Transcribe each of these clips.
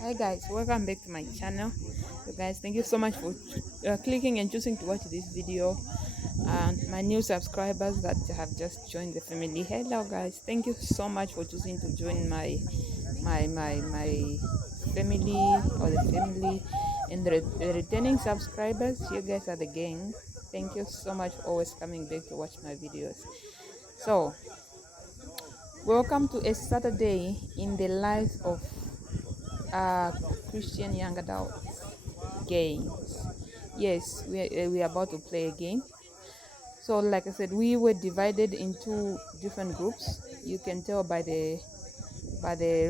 Hi guys, welcome back to my channel. So guys, thank you so much for clicking and choosing to watch this video. And my new subscribers that have just joined the family, hello guys, thank you so much for choosing to join my family, or the family. And the returning subscribers, you guys are the gang. Thank you so much for always coming back to watch my videos. So welcome to a Saturday in the life of Christian young adult games. Yes, we are about to play a game. So like I said, we were divided into different groups. You can tell by the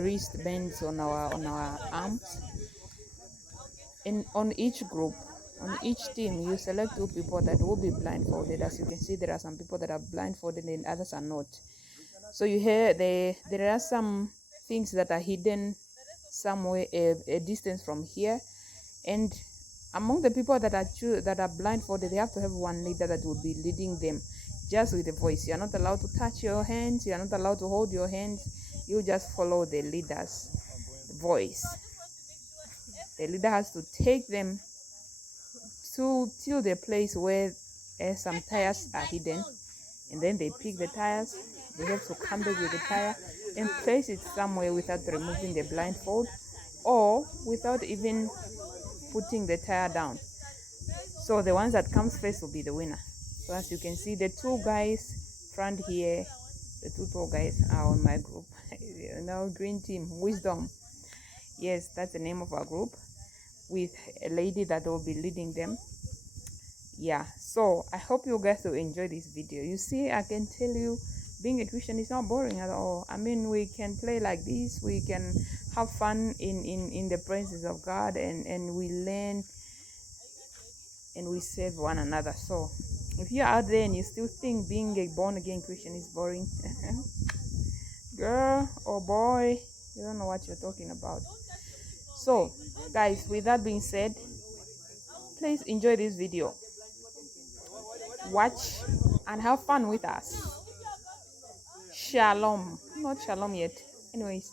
wristbands on our arms. And on each group, on each team, you select two people that will be blindfolded. As you can see, there are some people that are blindfolded and others are not. So you hear there are some things that are hidden somewhere a distance from here. And among the people that are blindfolded, they have to have one leader that will be leading them, just with a voice. You are not allowed to touch your hands. You are not allowed to hold your hands. You just follow the leader's voice. The leader has to take them till the place where some tires are hidden, and then they pick the tires. They have to come back with the tire and place it somewhere without removing the blindfold, or without even putting the tire down. So the ones that comes first will be the winner. So as you can see, the two guys front here, the two tall guys are on my group. Green team, wisdom. Yes, that's the name of our group, with a lady that will be leading them. Yeah, so I hope you guys will enjoy this video. You see, I can tell you, being a Christian is not boring at all. I mean, we can play like this, we can have fun in the presence of God, and we learn and we serve one another. So if you're out there and you still think being a born-again Christian is boring, girl or boy, you don't know what you're talking about. So guys, with that being said, please enjoy this video, watch and have fun with us. Shalom. Not shalom yet. Anyways,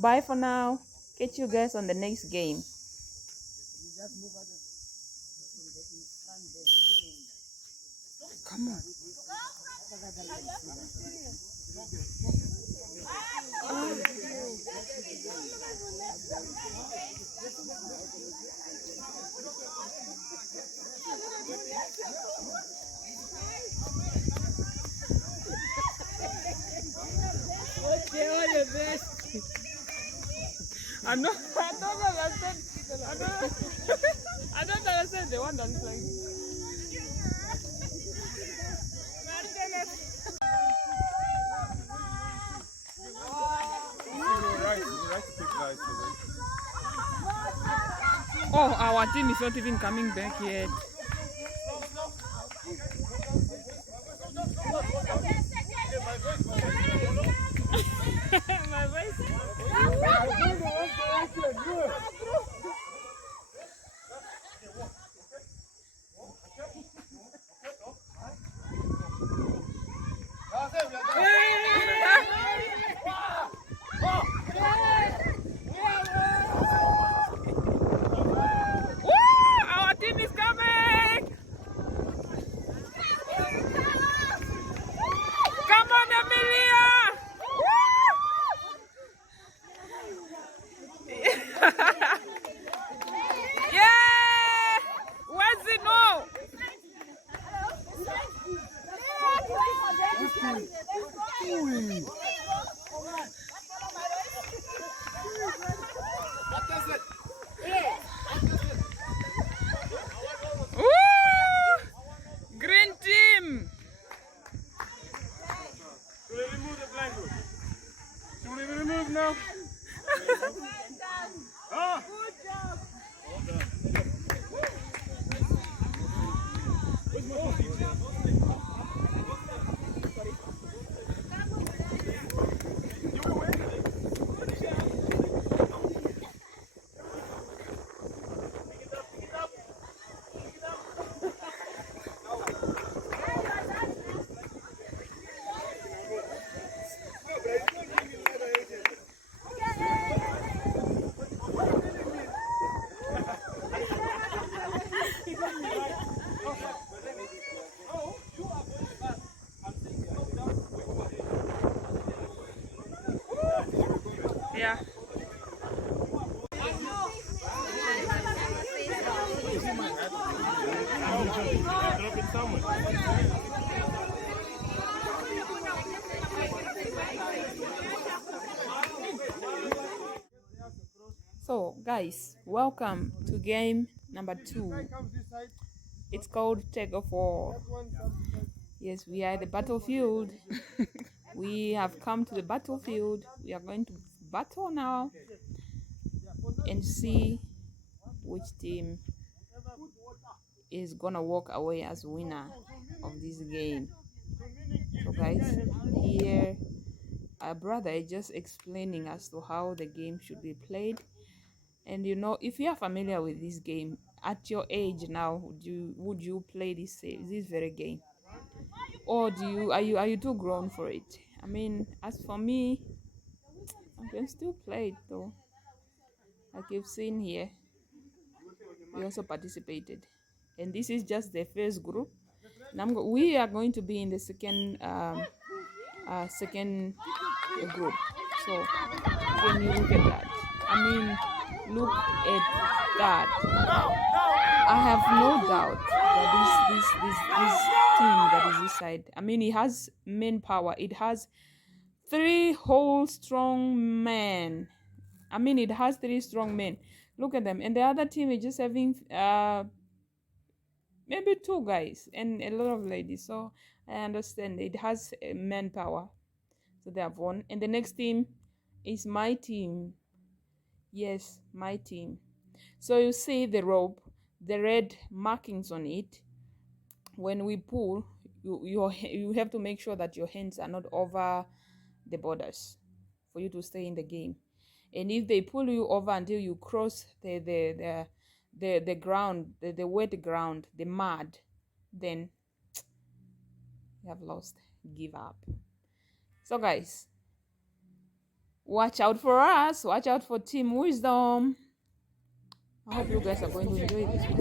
bye for now. Catch you guys on the next game. Come on. I don't understand the one that's like. Oh, our team is not even coming back yet. My voice. Our team is coming! Come on, Emilia! Drop it somewhere. So guys, welcome to game number 2. It's called Tug of War. Yes, we are at the battlefield. We have come to the battlefield. We are going to battle now and see which team is gonna walk away as winner of this game. So guys, here our brother is just explaining as to how the game should be played. And you know, if you are familiar with this game at your age now, would you play this very game, or are you too grown for it? I mean, as for me, I can still play it though. Like you've seen here, we also participated, and this is just the first group. And we are going to be in the second group. So can you look at that? I mean, look at that. I have no doubt that this team that is this side, I mean, it has manpower. It has 3 whole strong men. I mean, it has 3 strong men. Look at them. And the other team is just having maybe 2 guys and a lot of ladies. So I understand it has manpower. So they have won. And the next team is my team. Yes, my team. So you see the rope, the red markings on it. When we pull, you have to make sure that your hands are not over the borders for you to stay in the game. And if they pull you over until you cross the ground, the wet ground, the mud, then you have lost. Give up. So guys, watch out for us. Watch out for Team Wisdom. I hope you guys are going to enjoy this one.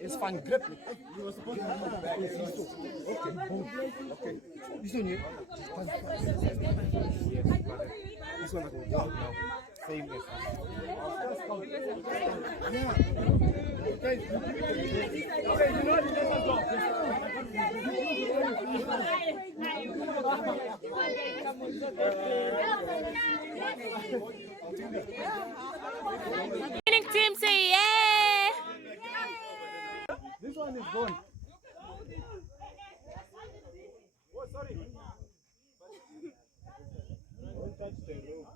It's fun grip. Okay. This one you. This one I go now. Same as. Okay. Okay, you know what? Let's go. Winning team say yeah! This one is gone. Oh, sorry. Don't touch the rope.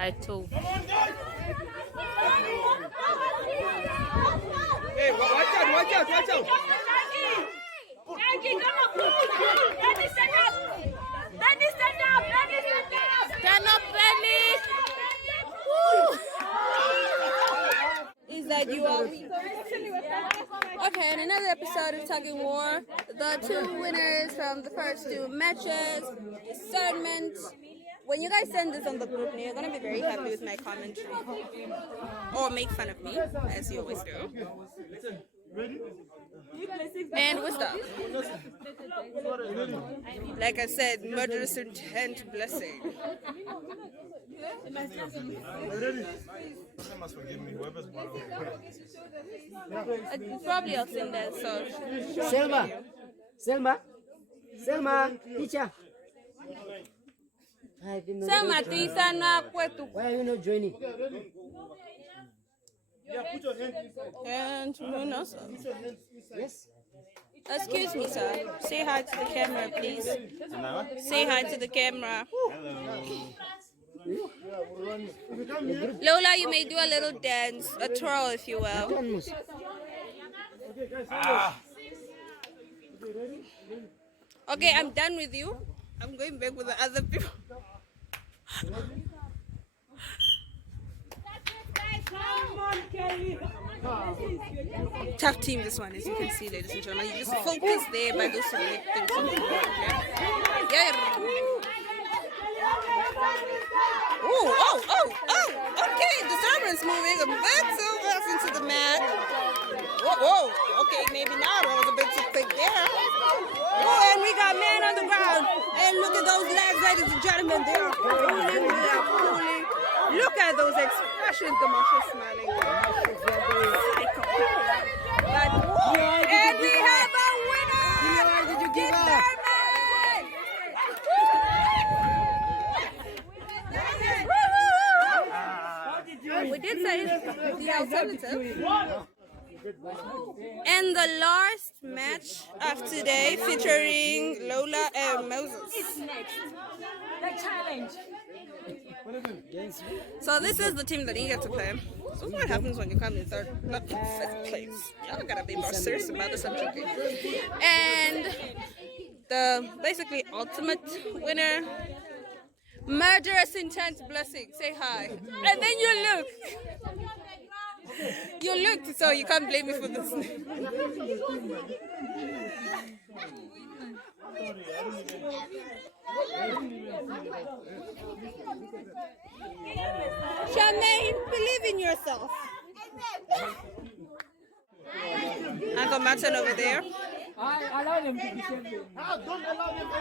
I told. Hey, watch out, watch out, watch out. Stand up, Benny! Is that you are okay? In another episode of Tug and War, the 2 winners from the first 2 matches, discernment. When you guys send this on the group, you're gonna be very happy with my commentary, or make fun of me, as you always do. And wisdom. Like I said, murderous intent, blessing. Must forgive me, whoever's brought It's probably else in there, so. Selma, teacher. Sema tisa na kwetu. Why are you not joining? Yeah, put your hand inside. And no, sir. Put your hands inside. Yes. Excuse me, sir. Say hi to the camera, please. Say hi to the camera. Lola, you may do a little dance, a twirl, if you will. Almost. Okay, I'm done with you. I'm going back with the other people. Tough team, this one, as you can see, ladies and gentlemen. You just focus there by those select things on the board. Yeah. Oh, okay, the servant's moving a bit too fast into the mat. Whoa, okay, maybe not. I was a bit too quick there. Oh, and we got man on the ground. And look at those legs, ladies and gentlemen. They are pulling, they are pulling. Look at those expressions, the Masha smiling. But, and we have a winner! Did you give up? We did say the alternative. And the last match of today featuring Lola and Moses. So this is the team that you get to play. So what happens when you come in third, not fifth place? Y'all gotta be more serious about this subject. And the basically ultimate winner, murderous intense blessing. Say hi. And then you look. You looked, so you can't blame me for this. Charmaine, believe in yourself. Uncle Martin over there. Allow them to be champion. Don't allow them to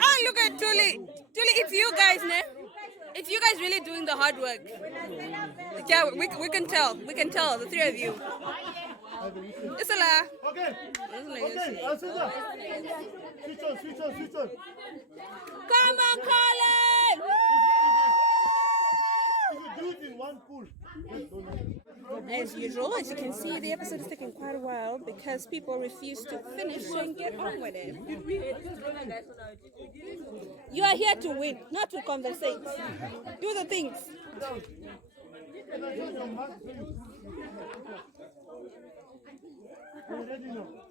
Oh, look at Tuli. Tuli, it's you guys, ne? It's you guys really doing the hard work. Yeah, we can tell. We can tell, the three of you. It's a lie. Okay. I'll sit down. Switch on. Come on, Colin! Do it in one pull. As usual, as you can see, the episode is taking quite a while because people refuse to finish and get on with it. You are here to win, not to conversate. Do the things.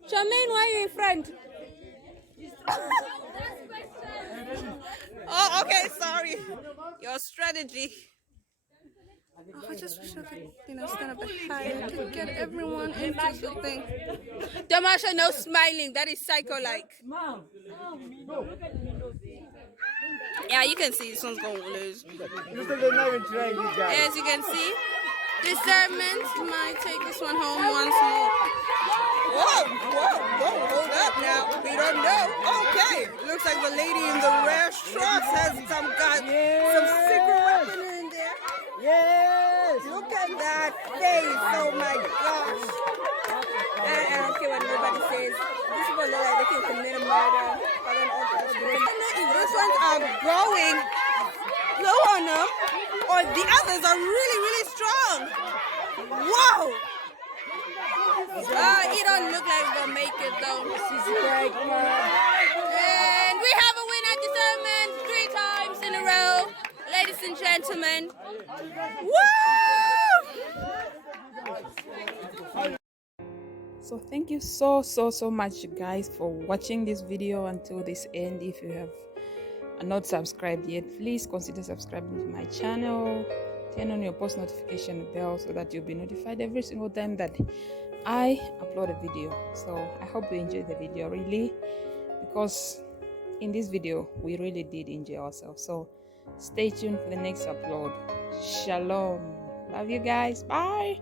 Charmaine, why are you in front? Oh, okay, sorry. Your strategy. Oh, I just wish I could, stand up higher to get everyone into the thing. Damasha, no smiling. That is psycho-like. Yeah, you can see this one's going to lose. As you can see, discernment might take this one home once more. Whoa, hold up now. We don't know. Okay, looks like the lady in the red shorts has some secret weapon in there. Yes! Look at that face, oh my gosh. I don't care what nobody says. These people look like they can commit a murder. I don't know if these ones are going low on them or the others are really, really strong. Whoa! It don't look like they'll make it though. And we have a winner discernment 3 times in a row. Ladies and gentlemen. Woo! So thank you so much guys for watching this video until this end. If you have not subscribed yet, please consider subscribing to my channel. Turn on your post notification bell so that you'll be notified every single time that I upload a video. So I hope you enjoyed the video really, because in this video we really did enjoy ourselves. So stay tuned for the next upload. Shalom. Love you guys. Bye.